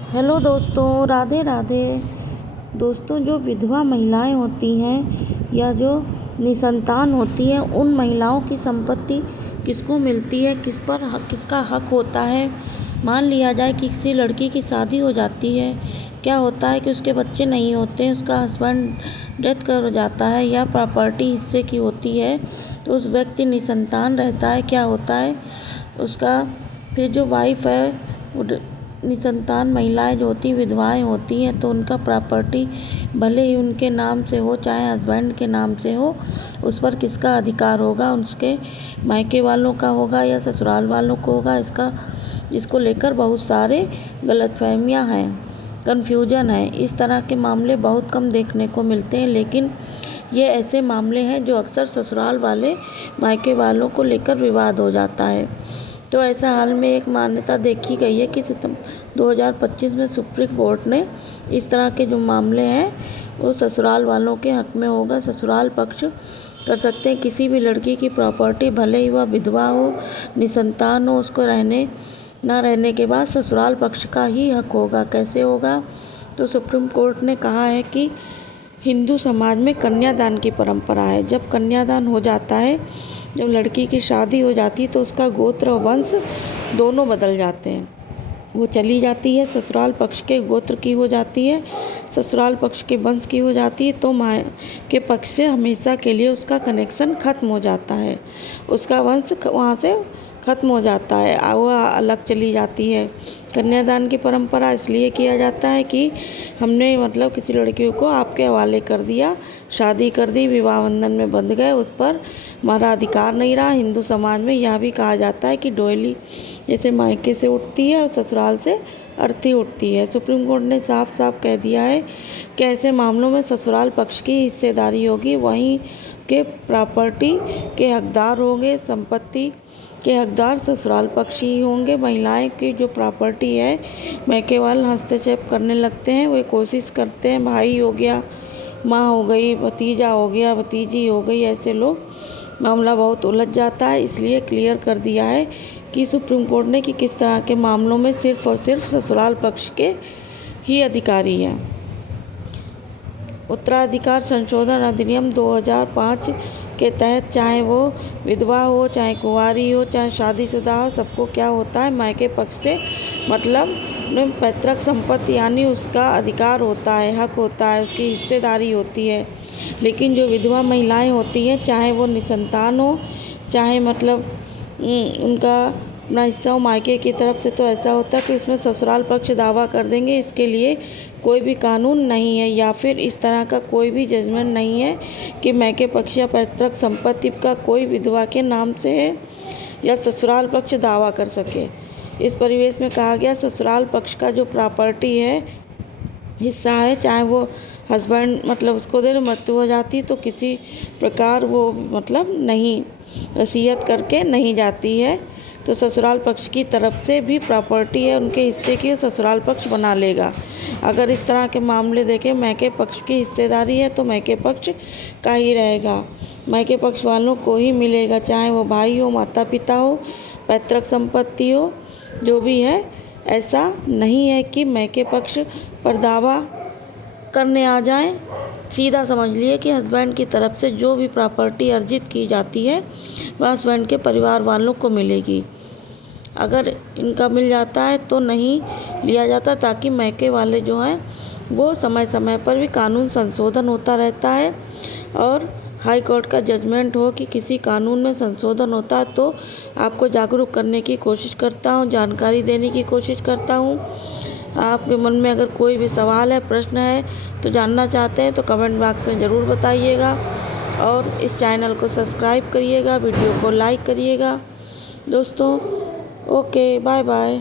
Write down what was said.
Hello दोस्तों, राधे राधे। दोस्तों, जो विधवा महिलाएं होती हैं या जो निसंतान होती हैं, उन महिलाओं की संपत्ति किसको मिलती है, किसका हक होता है। मान लिया जाए कि किसी लड़की की शादी हो जाती है, क्या होता है कि उसके बच्चे नहीं होते हैं, उसका हस्बैंड डेथ कर जाता है या प्रॉपर्टी हिस्से की होती है, तो उस व्यक्ति निसंतान रहता है। क्या होता है उसका फिर जो वाइफ है, वो निसंतान महिलाएं जो होती विधवाएं होती हैं, तो उनका प्रॉपर्टी भले ही उनके नाम से हो चाहे हस्बैंड के नाम से हो, उस पर किसका अधिकार होगा, उसके मायके वालों का होगा या ससुराल वालों को होगा। इसको लेकर बहुत सारे गलतफहमियां हैं, कन्फ्यूजन है। इस तरह के मामले बहुत कम देखने को मिलते हैं, लेकिन ये ऐसे मामले हैं जो अक्सर ससुराल वाले मायके वालों को लेकर विवाद हो जाता है। तो ऐसा हाल में एक मान्यता देखी गई है कि सितंबर 2025 में सुप्रीम कोर्ट ने इस तरह के जो मामले हैं वो ससुराल वालों के हक में होगा। ससुराल पक्ष कर सकते हैं किसी भी लड़की की प्रॉपर्टी, भले ही वह विधवा हो, निसंतान हो, उसको रहने के बाद ससुराल पक्ष का ही हक होगा। कैसे होगा? तो सुप्रीम कोर्ट ने कहा है कि हिंदू समाज में कन्यादान की परंपरा है। जब कन्यादान हो जाता है, जब लड़की की शादी हो जाती है, तो उसका गोत्र और वंश दोनों बदल जाते हैं। वो चली जाती है, ससुराल पक्ष के गोत्र की हो जाती है, ससुराल पक्ष के वंश की हो जाती है, तो माँ के पक्ष से हमेशा के लिए उसका कनेक्शन ख़त्म हो जाता है, उसका वंश वहाँ से ख़त्म हो जाता है, वह अलग चली जाती है। कन्यादान की परंपरा इसलिए किया जाता है कि हमने किसी लड़की को आपके हवाले कर दिया, शादी कर दी, विवाह बंधन में बंध गए, उस पर हमारा अधिकार नहीं रहा। हिंदू समाज में यह भी कहा जाता है कि डोली जैसे मायके से उठती है और ससुराल से अर्थी उठती है। सुप्रीम कोर्ट ने साफ साफ कह दिया है कि ऐसे मामलों में ससुराल पक्ष की हिस्सेदारी होगी, वहीं के प्रॉपर्टी के हकदार होंगे, संपत्ति के हकदार ससुराल पक्ष ही होंगे। महिलाएं की जो प्रॉपर्टी है, मायके वाले हस्तक्षेप करने लगते हैं, वे कोशिश करते हैं, भाई हो गया, माँ हो गई, भतीजा हो गया, भतीजी हो गई, ऐसे लोग मामला बहुत उलझ जाता है। इसलिए क्लियर कर दिया है कि सुप्रीम कोर्ट ने कि किस तरह के मामलों में सिर्फ और सिर्फ ससुराल पक्ष के ही अधिकारी हैं। उत्तराधिकार संशोधन अधिनियम 2005 के तहत चाहे वो विधवा हो, चाहे कुंवारी हो, चाहे शादीशुदा हो, सबको क्या होता है, मायके पक्ष से पैतृक संपत्ति यानी उसका अधिकार होता है, हक होता है, उसकी हिस्सेदारी होती है। लेकिन जो विधवा महिलाएं होती हैं, चाहे वो निसंतान हो, चाहे उनका अपना हिस्सा हो मायके की तरफ से, तो ऐसा होता है कि उसमें ससुराल पक्ष दावा कर देंगे। इसके लिए कोई भी कानून नहीं है या फिर इस तरह का कोई भी जजमेंट नहीं है कि मायके पक्ष या पैतृक संपत्ति का कोई विधवा के नाम से है या ससुराल पक्ष दावा कर सके। इस परिवेश में कहा गया ससुराल पक्ष का जो प्रॉपर्टी है, हिस्सा है, चाहे वो हस्बैंड उसको दे मृत्यु हो जाती तो किसी प्रकार वो नहीं वसीयत करके नहीं जाती है, तो ससुराल पक्ष की तरफ से भी प्रॉपर्टी है उनके हिस्से की ससुराल पक्ष बना लेगा। अगर इस तरह के मामले देखें, मायके पक्ष की हिस्सेदारी है तो मायके पक्ष का ही रहेगा, मायके पक्ष वालों को ही मिलेगा, चाहे वो भाई हो, माता पिता हो, पैतृक संपत्ति हो, जो भी है। ऐसा नहीं है कि मायके पक्ष पर दावा करने आ जाएं। सीधा समझ लिए कि हस्बैंड की तरफ से जो भी प्रॉपर्टी अर्जित की जाती है वह हस्बैंड के परिवार वालों को मिलेगी। अगर इनका मिल जाता है तो नहीं लिया जाता, ताकि मायके वाले जो हैं वो समय समय पर भी कानून संशोधन होता रहता है और हाई कोर्ट का जजमेंट हो कि किसी कानून में संशोधन होता है तो आपको जागरूक करने की कोशिश करता हूँ, जानकारी देने की कोशिश करता हूँ। आपके मन में अगर कोई भी सवाल है, प्रश्न है, तो जानना चाहते हैं तो कमेंट बॉक्स में ज़रूर बताइएगा और इस चैनल को सब्सक्राइब करिएगा, वीडियो को लाइक करिएगा। दोस्तों, ओके, बाय बाय।